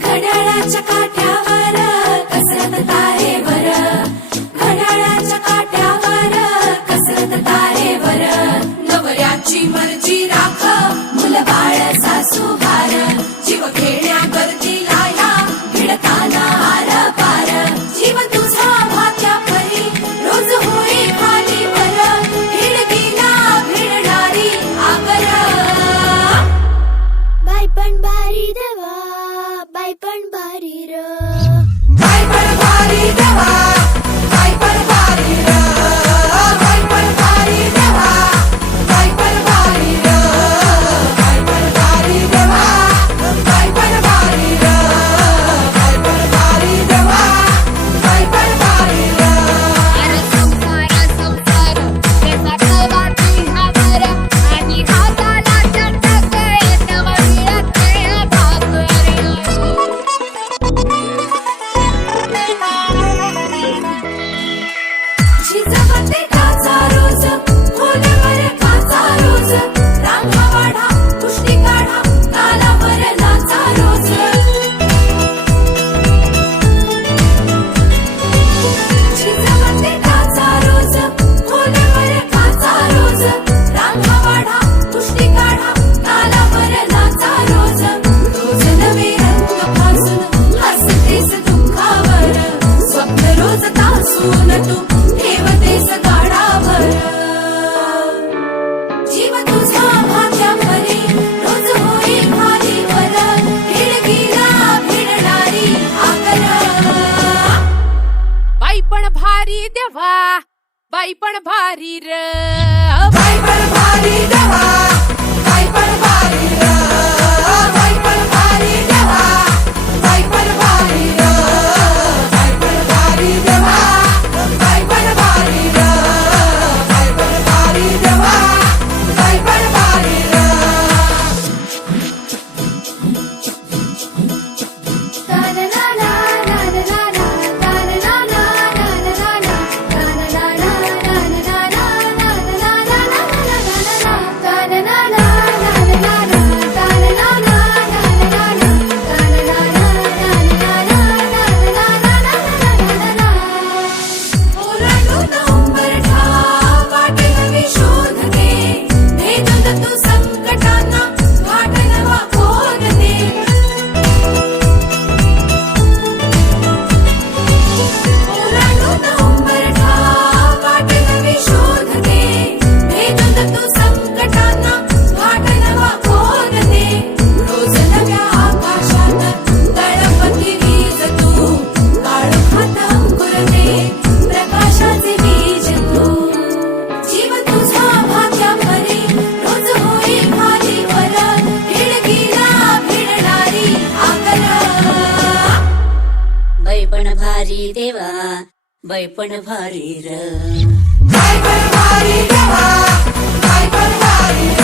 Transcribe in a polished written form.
घड्याळाच्या काट्यावर कसरत तारेवर, घड्याळाच्या काट्यावर कसरत तारेवर. नवऱ्याची मर्जी राख, मुलबाळ सासू हार, जीव खेळण्या गर्दीला या भिडताना आरपार. जीव तुझा भात्या परी रोज होई खाली वर, हिडकीला भिडणारी आगर. बाई पण भारी देवा, बाई पण भारी र, बाई पण भारी देवा, बाई पण भारी र, बाई पण भारी देवा, बाई पण भारी र, बाई पण भारी देवा, बाई पण भारी र, बाई पण भारी देवा, बाई पण भारी र. अरे संसार संसार त्याचा कवाची हावर आणि हाताला चटक येतवा मिळते भाकर. झिजवते काचा रोज, खोलवर काचा रोज, रांगा वाढा कुस्ती काढा तालावर नाचा रोज. झिजवते काचा रोज, खोलवर काचा रोज, रांगा वाढा कुस्ती काढा तालावर नाचा रोज. रोज नवे रंग फासून हसतेस दुःखावर, स्वप्न रोज तासून तू ठेवतेस गाडावर. जीव तुझा भात्या परी रोज होई खाली वर, हिडकीला भिडणारी आगर. बाई पण भारी देवा, बाई पण भारी र, बाई पण भारी देवा, बाई पण भारी र, बाई पण भारी देवा, बाई पण भारी र, बाई पण भारी देवा, बाई पण भारी र, बाई पण भारी देवा, बाई पण भारी र. ओलांडून उंबरठा वाट नवी शोधते, भेदून तू संकटांना घाट नवा खोदते. ओलांडून उंबरठा वाट नवी शोधते, भेदून तू संकटांना घाट नवा खोदते. रोज नव्या आकाशात तळपती वीज तू, काळोखात अंकुरते प्रकाशाचे बीज तू. जीव तुझा भात्या परी रोज होई खाली वर, हिडकीला भिडणारी आगर. बाई पण भारी देवा, बाई पण भारी र, बाई पण भारी देवा, बाई पण भारी र,